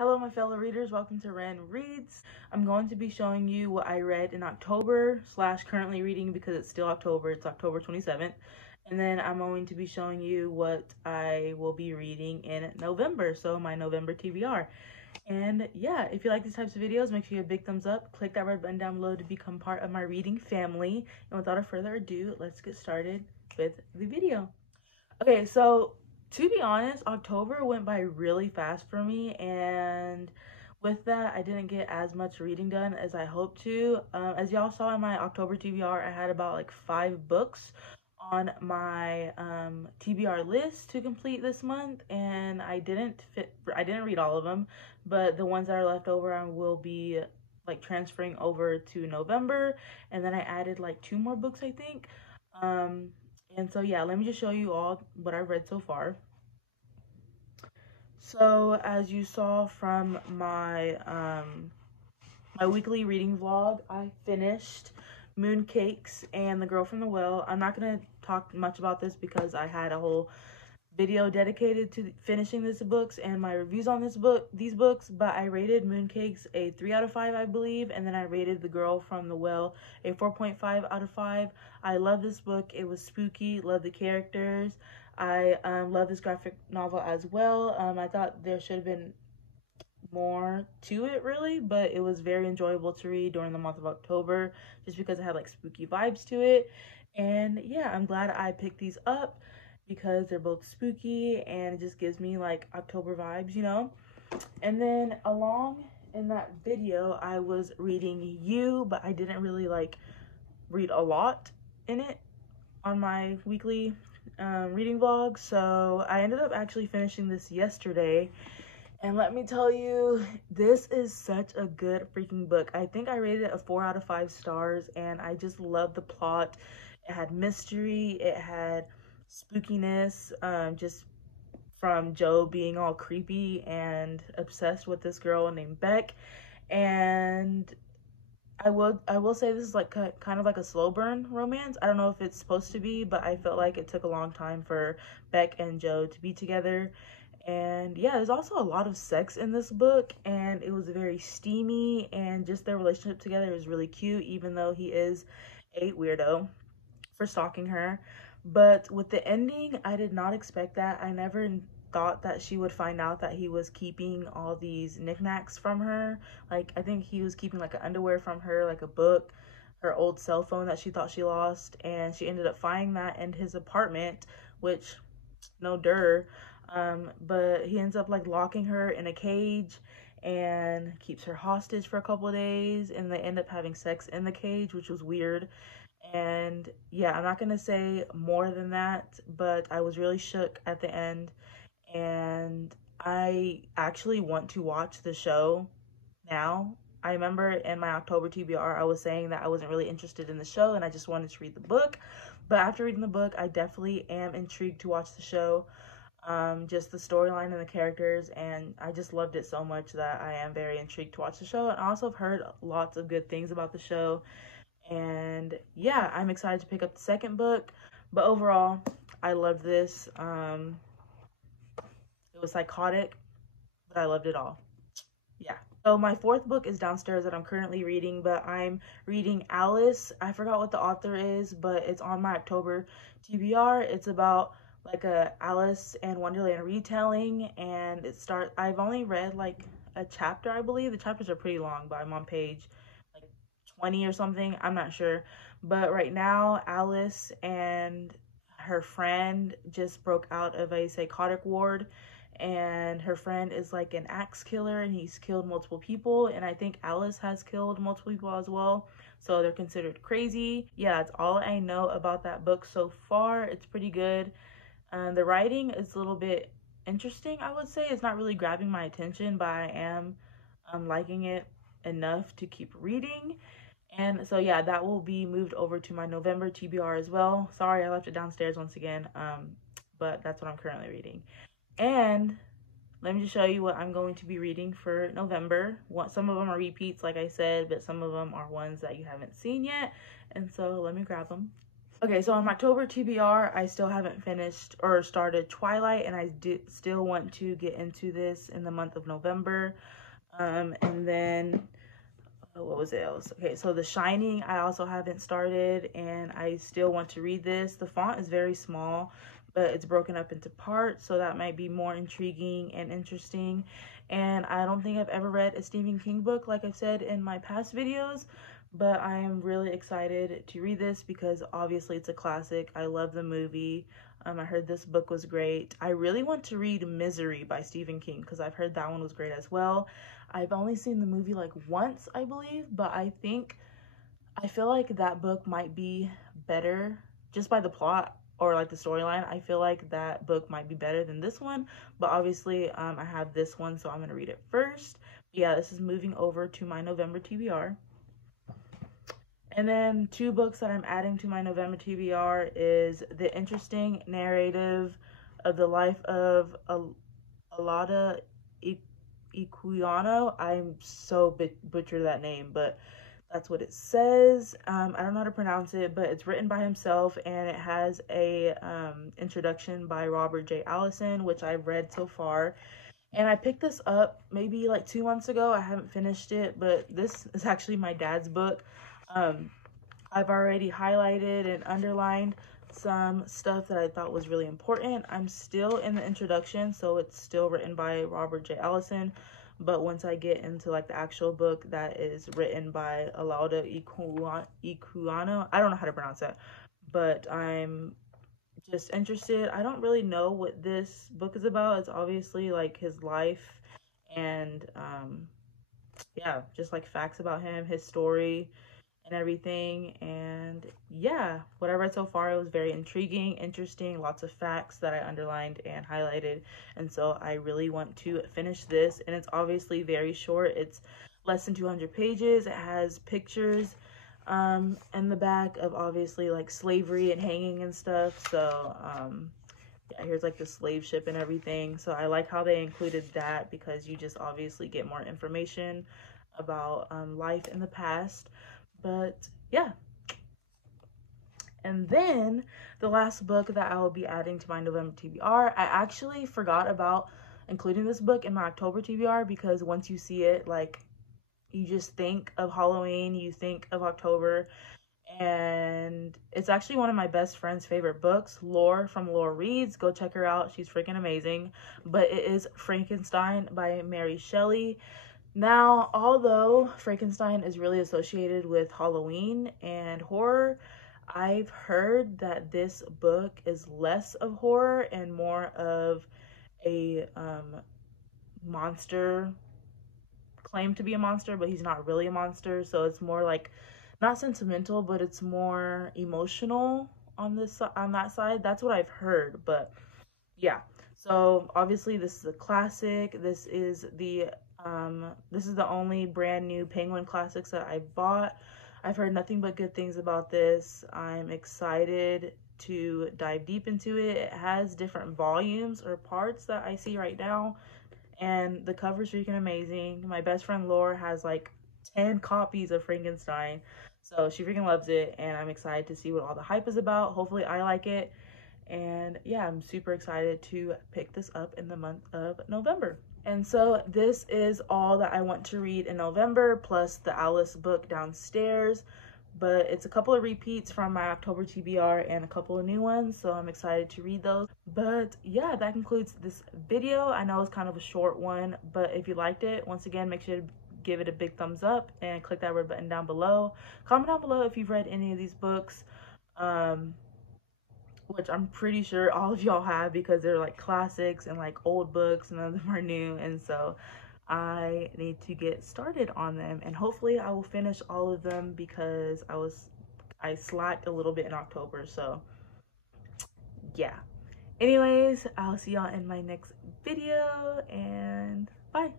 Hello my fellow readers, welcome to Ren Reads. I'm going to be showing you what I read in October / currently reading because it's still October. It's October 27th. And then I'm going to be showing you what I will be reading in November, so my November TBR. And yeah, if you like these types of videos, make sure you give a big thumbs up. Click that red button down below to become part of my reading family. And without further ado, let's get started with the video. Okay, so to be honest, October went by really fast for me, and with that, I didn't get as much reading done as I hoped to. As y'all saw in my October TBR, I had about like 5 books on my TBR list to complete this month, and I didn't read all of them, but the ones that are left over I will be like transferring over to November, and then I added like 2 more books, I think. And so yeah, let me just show you all what I've read so far. So as you saw from my my weekly reading vlog, I finished Mooncakes and The Girl from the Well. I'm not gonna talk much about this because I had a whole video dedicated to finishing these books and my reviews on these books, but I rated Mooncakes a 3 out of 5, I believe, and then I rated The Girl from the Well a 4.5 out of 5. I love this book. It was spooky, love the characters. I love this graphic novel as well. I thought there should have been more to it really, but it was very enjoyable to read during the month of October just because it had like spooky vibes to it. And yeah, I'm glad I picked these up because they're both spooky and it just gives me like October vibes, you know. And then along in that video I was reading You, but I didn't really like read a lot in it on my weekly reading vlog, so I ended up actually finishing this yesterday. And let me tell you, this is such a good freaking book. I think I rated it a 4 out of 5 stars, and I just love the plot. It had mystery, it had spookiness, just from Joe being all creepy and obsessed with this girl named Beck. And I will say this is like kind of like a slow burn romance. I don't know if it's supposed to be, but I felt like it took a long time for Beck and Joe to be together. And yeah, there's also a lot of sex in this book, and it was very steamy, and just their relationship together is really cute, even though he is a weirdo for stalking her. But with the ending, I did not expect that. I never thought that she would find out that he was keeping all these knickknacks from her. Like, I think he was keeping like an underwear from her, like a book, her old cell phone that she thought she lost, and she ended up finding that in his apartment, which, no dir. But he ends up like locking her in a cage and keeps her hostage for a couple of days, and they end up having sex in the cage, which was weird. And yeah, I'm not gonna say more than that, but I was really shook at the end, and I actually want to watch the show now. I remember in my October TBR I was saying that I wasn't really interested in the show and I just wanted to read the book, but after reading the book I definitely am intrigued to watch the show. Just the storyline and the characters, and I just loved it so much that I am very intrigued to watch the show. And I also have heard lots of good things about the show, and yeah, I'm excited to pick up the second book. But overall, I loved this. It was psychotic, but I loved it all. Yeah. So my 4th book is downstairs that I'm currently reading, but I'm reading Alice. I forgot what the author is, but it's on my October TBR. It's about like a Alice in Wonderland retelling, and I've only read like a chapter, I believe. The chapters are pretty long, but I'm on page like 20 or something. I'm not sure. But right now, Alice and her friend just broke out of a psychotic ward, and her friend is like an axe killer, and he's killed multiple people, and I think Alice has killed multiple people as well, so they're considered crazy. Yeah, that's all I know about that book so far. It's pretty good. The writing is a little bit interesting, I would say. It's not really grabbing my attention, but I am liking it enough to keep reading. And so yeah, that will be moved over to my November TBR as well. Sorry, I left it downstairs once again, but that's what I'm currently reading. And let me just show you what I'm going to be reading for November. Some of them are repeats, like I said, but some of them are ones that you haven't seen yet. And so let me grab them. Okay, so in October TBR, I still haven't finished or started Twilight, and I still want to get into this in the month of November. And then what was it else? Okay, so The Shining, I also haven't started, and I still want to read this. The font is very small, but it's broken up into parts, so that might be more intriguing and interesting. And I don't think I've ever read a Stephen King book, like I've said in my past videos, but I am really excited to read this because obviously it's a classic. I love the movie. I heard this book was great. I really want to read Misery by Stephen King because I've heard that one was great as well. I've only seen the movie like once, I believe, but I feel like that book might be better just by the plot or like the storyline. I feel like that book might be better than this one, but obviously I have this one, so I'm going to read it first. Yeah, this is moving over to my November TBR. And then 2 books that I'm adding to my November TBR is The Interesting Narrative of the Life of Alada Equiano. I'm so butchered that name, but that's what it says. I don't know how to pronounce it, but it's written by himself, and it has a introduction by Robert J. Allison, which I've read so far. And I picked this up maybe like 2 months ago. I haven't finished it, but this is actually my dad's book. I've already highlighted and underlined some stuff that I thought was really important. I'm still in the introduction, so it's still written by Robert J. Allison, but once I get into like the actual book that is written by Alauda Equiano, I don't know how to pronounce that, but I'm just interested. I don't really know what this book is about. It's obviously like his life and yeah, just like facts about him, his story and everything. And yeah, what I read so far, it was very intriguing, interesting, lots of facts that I underlined and highlighted, and so I really want to finish this. And it's obviously very short. It's less than 200 pages. It has pictures in the back of obviously like slavery and hanging and stuff, so yeah, here's like the slave ship and everything. So I like how they included that because you just obviously get more information about life in the past. But yeah, and then the last book that I will be adding to my November TBR, I actually forgot about including this book in my October TBR because once you see it, like, you just think of Halloween, you think of October, and it's actually one of my best friend's favorite books, Lore from Lore Reads. Go check her out. She's freaking amazing. But it is Frankenstein by Mary Shelley. Now, although Frankenstein is really associated with Halloween and horror, I've heard that this book is less of horror and more of a monster, claimed to be a monster, but he's not really a monster. So it's more like not sentimental, but it's more emotional on that side. That's what I've heard. But yeah, so obviously this is a classic. This is the only brand new Penguin Classics that I bought. I've heard nothing but good things about this. I'm excited to dive deep into it. It has different volumes or parts that I see right now, and the cover's freaking amazing. My best friend Laura has like 10 copies of Frankenstein, so she freaking loves it, and I'm excited to see what all the hype is about. Hopefully I like it, and yeah, I'm super excited to pick this up in the month of November. And so this is all that I want to read in November, plus the Alice book downstairs. But it's a couple of repeats from my October TBR and a couple of new ones, so I'm excited to read those. But yeah, that concludes this video. I know it's kind of a short one, but if you liked it, once again, make sure to give it a big thumbs up and click that red button down below. Comment down below if you've read any of these books, which I'm pretty sure all of y'all have because they're like classics and like old books, none of them are new, and so I need to get started on them, and hopefully I will finish all of them because I slacked a little bit in October. So yeah, anyways, I'll see y'all in my next video, and bye.